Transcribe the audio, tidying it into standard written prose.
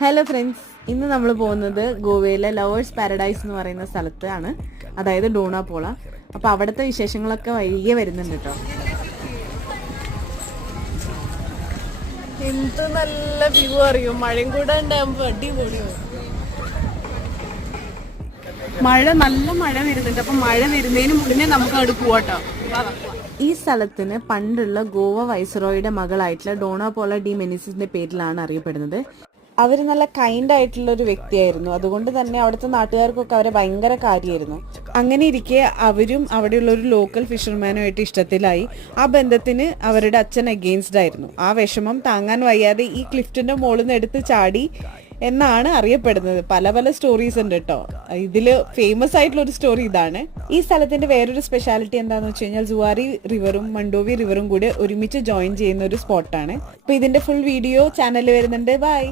Hello friends, ഇന്ന് നമ്മൾ പോകുന്നത് ഗോവയിലെ ലവേഴ്സ് പാരഡൈസ് എന്ന് പറയുന്ന സ്ഥലത്താണ്, അതായത് ഡോണാപോള. അപ്പോൾ അവിടുത്തെ വിശേഷങ്ങളൊക്കെ വൈകിയ വരുന്നുണ്ട് കേട്ടോ. എന്ത് നല്ല വ്യൂ അറിയും, മഴയും കൂടെ ഉണ്ടാകുമ്പോൾ അടിപൊളിയോ. നല്ല മഴ വരുന്നുണ്ട്. അപ്പൊ മഴ വരുന്നതിന് മുന്നേ നമുക്ക് അവിടെ പോവാട്ടോ. ഈ സ്ഥലത്തിന് പണ്ടുള്ള ഗോവ വൈസ്രോയുടെ മകളായിട്ടുള്ള ഡോണാപോള ഡി മെനിസിന്റെ പേരിലാണ് അറിയപ്പെടുന്നത്. അവർ നല്ല കൈൻഡ് ആയിട്ടുള്ള ഒരു വ്യക്തിയായിരുന്നു. അതുകൊണ്ട് തന്നെ അവിടുത്തെ നാട്ടുകാർക്കൊക്കെ അവരെ ഭയങ്കര കാര്യമായിരുന്നു. അങ്ങനെ ഇരിക്കെ അവരും അവിടെയുള്ള ഒരു ലോക്കൽ ഫിഷർമാനുമായിട്ട് ഇഷ്ടത്തിലായി. ആ ബന്ധത്തിന് അവരുടെ അച്ഛൻ അഗെയിൻസ്റ്റ് ആയിരുന്നു. ആ വിഷമം താങ്ങാൻ വയ്യാതെ ഈ ക്ലിഫ്റ്റിന്റെ മുകളിൽ നിന്ന് എടുത്ത് ചാടി എന്നാണ് അറിയപ്പെടുന്നത്. പല പല സ്റ്റോറീസ് ഉണ്ട് കേട്ടോ. ഇതില് ഫേമസ് ആയിട്ടുള്ള ഒരു സ്റ്റോറി ഇതാണ്. ഈ സ്ഥലത്തിന്റെ വേറൊരു സ്പെഷ്യാലിറ്റി എന്താണെന്ന് വെച്ച് കഴിഞ്ഞാൽ ജുവാരി റിവറും മണ്ടോവി റിവറും കൂടി ഒരുമിച്ച് ജോയിൻ ചെയ്യുന്ന ഒരു സ്പോട്ടാണ്. അപ്പൊ ഇതിന്റെ ഫുൾ വീഡിയോ ചാനലിൽ വരുന്നുണ്ട്. ബൈ.